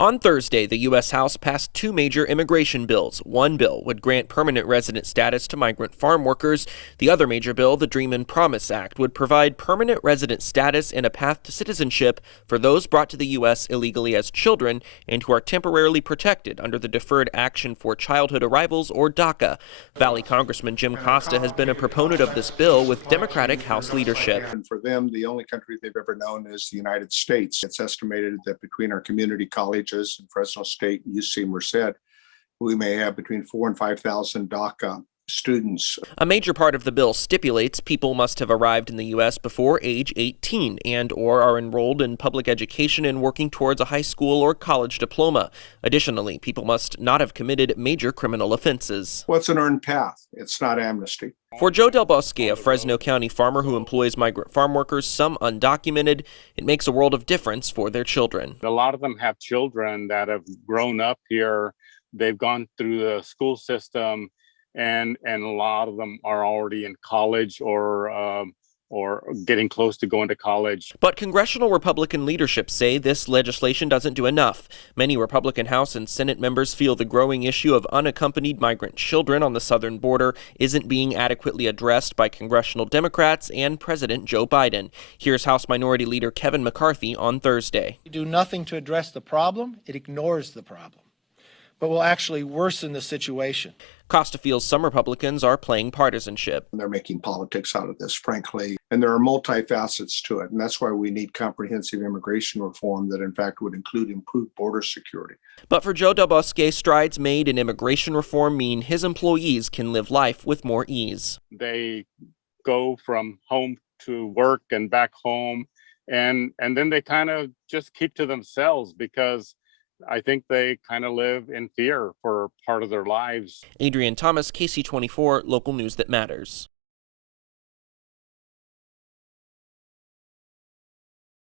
On Thursday, the U.S. House passed two major immigration bills. One bill would grant permanent resident status to migrant farm workers. The other major bill, the Dream and Promise Act, would provide permanent resident status and a path to citizenship for those brought to the U.S. illegally as children and who are temporarily protected under the Deferred Action for Childhood Arrivals, or DACA. Valley Congressman Jim Costa has been a proponent of this bill with Democratic House leadership. And for them, the only country they've ever known is the United States. It's estimated that between our community colleges in Fresno State and UC Merced, we may have between 4,000 and 5,000 DACA students. A major part of the bill stipulates people must have arrived in the U.S. before age 18 and/or are enrolled in public education and working towards a high school or college diploma. Additionally, people must not have committed major criminal offenses. Well, it's an earned path. It's not amnesty. For Joe Del Bosque, a Fresno County farmer who employs migrant farm workers, some undocumented, it makes a world of difference for their children. A lot of them have children that have grown up here. They've gone through the school system, and a lot of them are already in college or getting close to going to college. But congressional Republican leadership say this legislation doesn't do enough. Many Republican House and Senate members feel the growing issue of unaccompanied migrant children on the southern border isn't being adequately addressed by congressional Democrats and President Joe Biden. Here's House Minority Leader Kevin McCarthy on Thursday. You do nothing to address the problem, it ignores the problem, but will actually worsen the situation. Costa feels some Republicans are playing partisanship. They're making politics out of this, frankly, and there are multifacets to it, and that's why we need comprehensive immigration reform that, in fact, would include improved border security. But for Joe Del Bosque, strides made in immigration reform mean his employees can live life with more ease. They go from home to work and back home, and then they kind of just keep to themselves because I think they kind of live in fear for part of their lives. Adrian Thomas, KSEE 24, local news that matters.